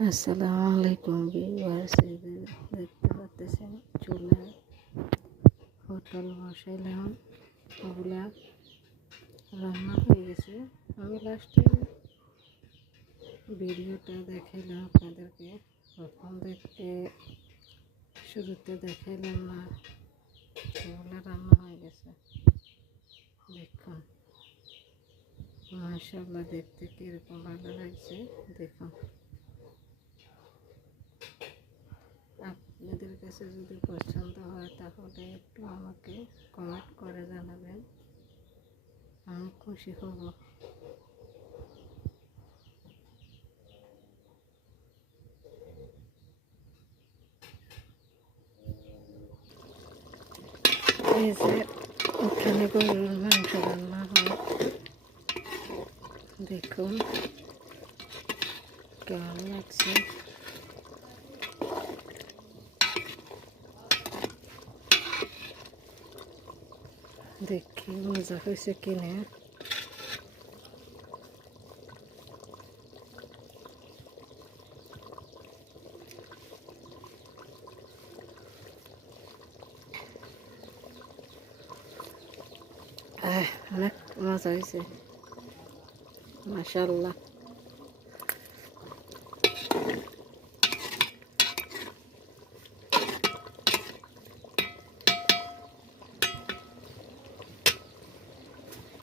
আসসালামু আলাইকুম ভিউয়ার্স, দেখতে পাচ্ছেন চুলায় পটল বসাইলাম, ওগুলা রান্না হয়ে গেছে। আমি লাস্টে ভিডিওটা দেখাইলাম আপনাদেরকে, প্রথম দেখতে শুরুতে দেখাইলাম না। ওগুলা রান্না হয়ে গেছে, দেখুন মাশাআল্লাহ, দেখতে কীরকম ভালো লাগছে দেখুন। আপনাদের কাছে যদি পছন্দ হয় তাহলে একটু আমাকে কমেন্ট করে জানাবেন, আমি খুশি হব। এই যে এখানে গরুর মাংস রান্না হয়, দেখুন কেমন লাগছে। দেখি মজা হয়েছে কিনে। অনেক মজা হয়েছে, মাশাআল্লাহ।